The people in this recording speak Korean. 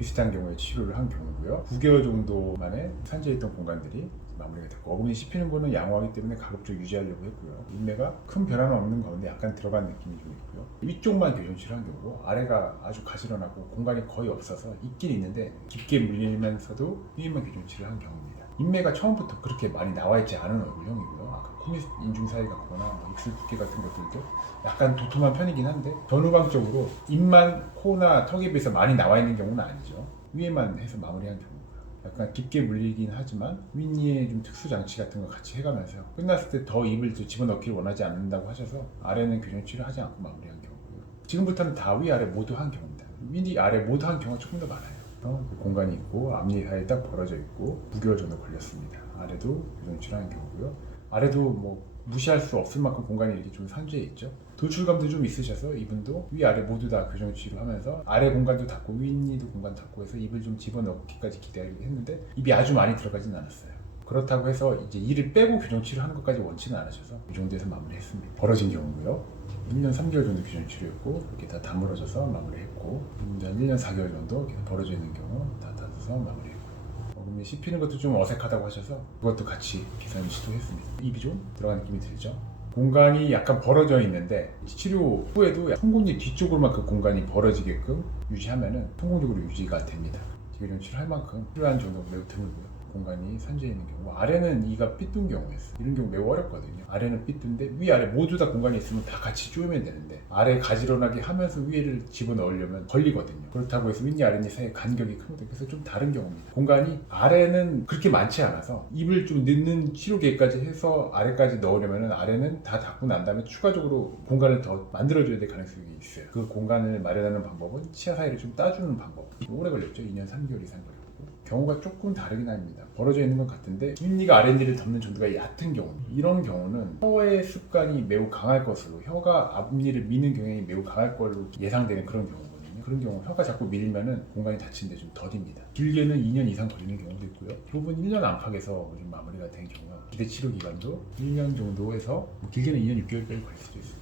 비슷한 경우에 치료를 한 경우고요. 9개월 정도 만에 산재했던 공간들이 마무리가 됐고, 어금니 씹히는 거는 양호하기 때문에 가급적 유지하려고 했고요. 인매가 큰 변화는 없는 가운데 약간 들어간 느낌이 좀 있고요. 위쪽만 교정치를 한 경우고, 아래가 아주 가지런하고 공간이 거의 없어서 있긴 있는데 깊게 물리면서도 위에만 교정치를 한 경우입니다. 인매가 처음부터 그렇게 많이 나와 있지 않은 얼굴형이고요. 아까 코밑 인중 사이 같거나 입술 두께 같은 것들도 약간 도톰한 편이긴 한데, 전후방적으로 입만 코나 턱에 비해서 많이 나와 있는 경우는 아니죠. 위에만 해서 마무리한 경우고요. 약간 깊게 물리긴 하지만 윗니에 좀 특수 장치 같은 거 같이 해가면서 끝났을 때 더 입을 집어넣기를 원하지 않는다고 하셔서 아래는 교정치를 하지 않고 마무리한 경우고요. 지금부터는 다 위아래 모두 한 경우입니다. 윗니 아래 모두 한 경우가 조금 더 많아요. 공간이 있고 앞니 사이에 딱 벌어져 있고 9개월 정도 걸렸습니다. 아래도 교정치를 한 경우고요. 아래도 뭐 무시할 수 없을 만큼 공간이 이렇게 좀 산재해 있죠. 돌출감도 좀 있으셔서 이분도 위아래 모두 다 교정치료 하면서 아래 공간도 닫고 윗니도 공간 닫고 해서 입을 좀 집어넣기까지 기대하긴 했는데 입이 아주 많이 들어가진 않았어요. 그렇다고 해서 이제 이를 빼고 교정치료 하는 것까지 원치는 않으셔서 이 정도에서 마무리했습니다. 벌어진 경우고요. 1년 3개월 정도 교정치료였고 이렇게 다 다물어져서 마무리했고, 한 1년 4개월 정도 계속 벌어져 있는 경우 다 닫아서 마무리했고요. 어금니 씹히는 것도 좀 어색하다고 하셔서 그것도 같이 계산을 시도했습니다. 입이 좀 들어간 느낌이 들죠? 공간이 약간 벌어져 있는데 치료 후에도 송곳니 뒤쪽으로만 그 공간이 벌어지게끔 유지하면은 성공적으로 유지가 됩니다. 교정치료 할 만큼 필요한 정도 매우 드물고요. 공간이 산재해 있는 경우, 아래는 이가 삐뚤 경우였어요. 이런 경우 매우 어렵거든요. 아래는 삐뚤인데 위아래 모두 다 공간이 있으면 다 같이 조이면 되는데, 아래 가지런하게 하면서 위에를 집어넣으려면 걸리거든요. 그렇다고 해서 윗니 아랫니 사이에 간격이 크거든요. 그래서 좀 다른 경우입니다. 공간이 아래는 그렇게 많지 않아서 입을 좀 넣는 치료 계획까지 해서 아래까지 넣으려면 아래는 다 닫고 난 다음에 추가적으로 공간을 더 만들어줘야 될 가능성이 있어요. 그 공간을 마련하는 방법은 치아 사이를 좀 따주는 방법. 오래 걸렸죠. 2년 3개월 이상 걸렸고. 경우가 조금 다르긴 합니다. 벌어져 있는 것 같은데 윗니가 아랫니를 덮는 정도가 얕은 경우, 이런 경우는 혀의 습관이 매우 강할 것으로, 혀가 앞니를 미는 경향이 매우 강할 걸로 예상되는 그런 경우거든요. 그런 경우 혀가 자꾸 밀리면은 공간이 닫히는데 좀 더딥니다. 길게는 2년 이상 걸리는 경우도 있고요. 대부분 1년 안팎에서 좀 마무리가 된 경우, 기대 치료 기간도 1년 정도에서 길게는 2년 6개월까지 걸릴 수도 있습니다.